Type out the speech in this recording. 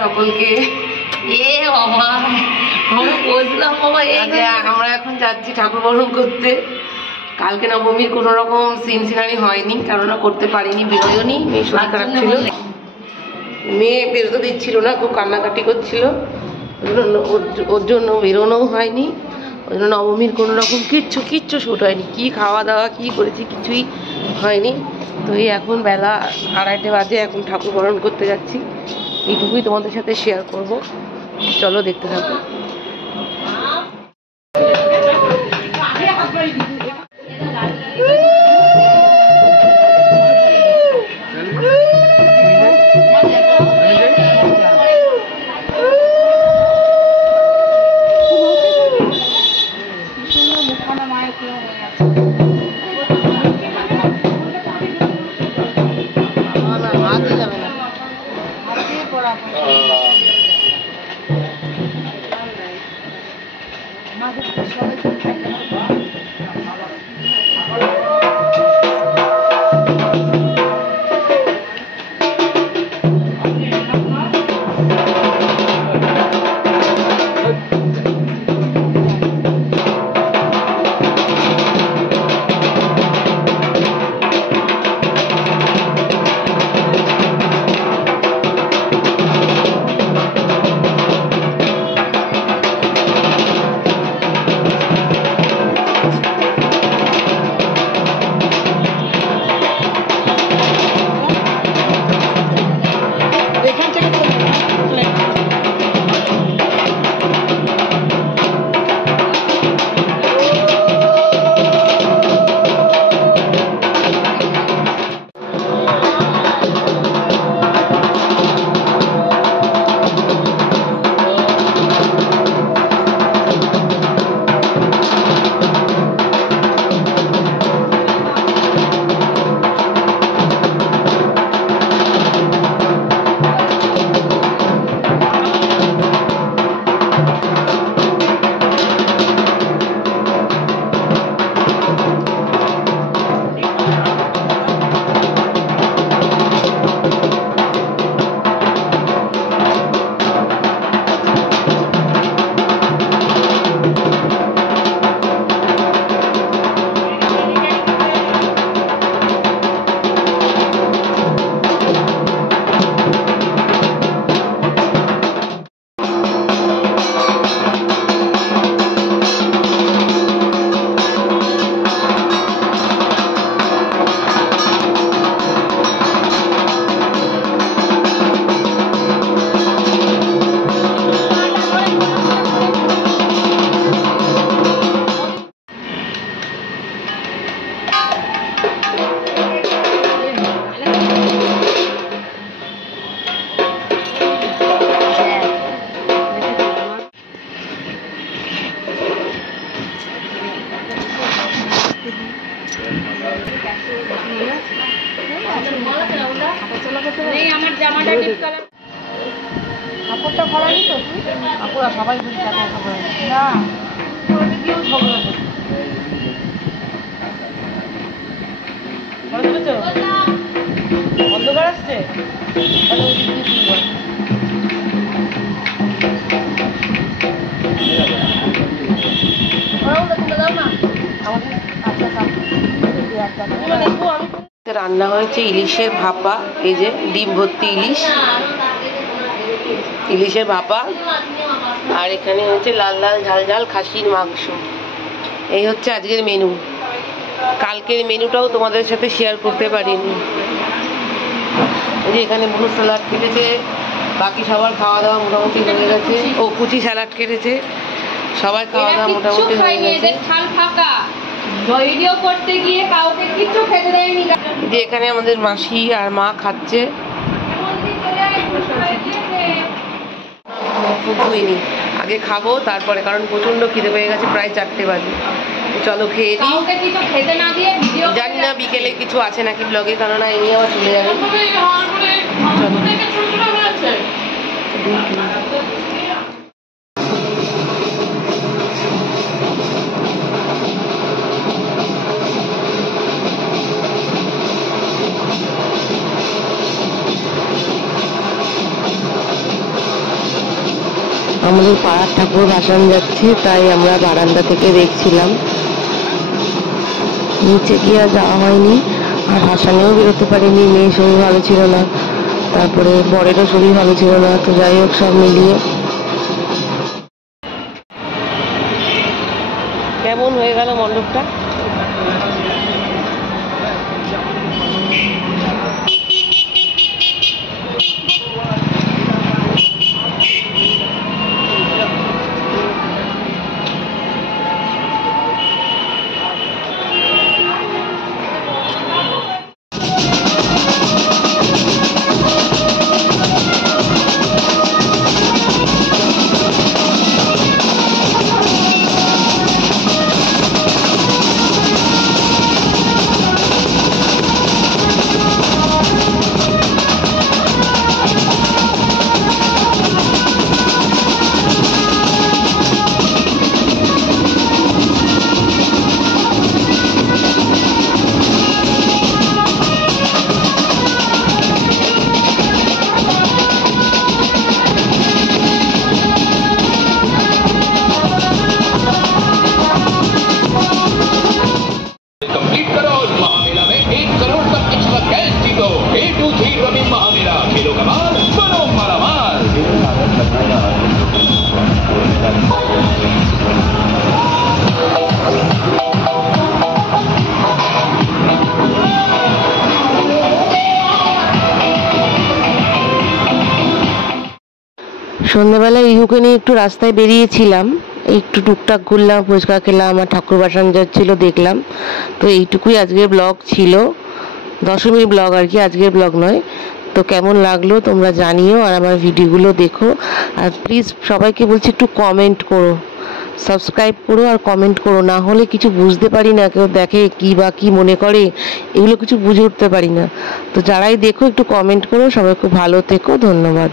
সকলকে আমরা এখন যাচ্ছি ঠাকুর বরণ করতে। কালকে নবমীর কোনো রকম সিনারি হয়নি, কারণ করতে পারিনি, বেরোয়নি, মেয়ে শরীর খারাপ ছিল, মেয়ে বেরোতে দিচ্ছিল না, খুব কান্নাকাটি করছিল, ওর জন্য বেরোনোও হয়নি। ওই জন্য নবমীর কোনো রকম কিচ্ছু শ্যুট হয়নি। কি খাওয়া দাওয়া কি করেছি কিছুই হয়নি। তো এই এখন বেলা 2:30 বাজে, এখন ঠাকুর বরণ করতে যাচ্ছি। এইটুকুই তোমাদের সাথে শেয়ার করব, চলো দেখতে থাকো। আমার জামাটা ডিপ কালার, কাপড়টা খোলানি তো আপুরা সবাই বুঝতে পারে না, কেউ ঝগড়া করছে, অন্ধকার আসছে। রান্না হয়েছে ইলিশের ভাপা, এই যে ডিম ভর্তি ইলিশের ভাপা, আর এখানে হচ্ছে লাল লাল ঝাল ঝাল খাসির মাংস। এই হচ্ছে আজকের মেনু। কালকের মেনুটাও তোমাদের সাথে শেয়ার করতে পারিনি। এই যে এখানে বুনো স্যালাড কেটেছে, বাকি সবার খাওয়া দাওয়া মোটামুটি হয়ে গেছে। ও কুচি স্যালাড কেটেছে, সবার খাওয়া দাওয়া মোটামুটি হয়ে গেছে। ভিডিও করতে গিয়ে কাউকে কিছু খেতে দেয়নি। যে এখানে আমাদের মাসি আর মা খাচ্ছে। আগে খাবো তারপরে, কারণ প্রচন্ড খিদে পেয়ে গেছে, প্রায় 4টে বাজে। চলো খেয়ে দিই। জানি না বিকেলে কিছু আছে নাকি ব্লগে, কারণ এই নিয়ে আবার চলে যাবে। আমাদের পাড়ার ঠাকুর ভাসান যাচ্ছে, তাই আমরা বারান্দা থেকে দেখছিলাম। নিচে গিয়ে আর যাওয়া হয়নি, আর ভাসানেও বেরোতে পারিনি, মেয়ের শরীর ভালো ছিল না, তারপরে বরেরও শরীর ভালো ছিল না। তো যাই হোক, সব মিলিয়ে কেমন হয়ে গেল মণ্ডপটা। সন্ধ্যাবেলা ইহুকে নিয়ে একটু রাস্তায় বেরিয়েছিলাম, একটু টুকটাক ঘুরলাম, ফুচকা খেলাম, আর ঠাকুর ভাসান যাচ্ছিল দেখলাম। তো এইটুকুই আজকের ব্লগ ছিল, দশমীর ব্লগ আর কি, আজকের ব্লগ নয়। তো কেমন লাগলো তোমরা জানিও, আর আমার ভিডিওগুলো দেখো। আর প্লিজ সবাইকে বলছি একটু কমেন্ট করো, সাবস্ক্রাইব করো আর কমেন্ট করো, না হলে কিছু বুঝতে পারি না, কেউ দেখে কি বা কি মনে করে, এগুলো কিছু বুঝে উঠতে পারি না। তো যারাই দেখো একটু কমেন্ট করো। সবাই খুব ভালো থেকো, ধন্যবাদ।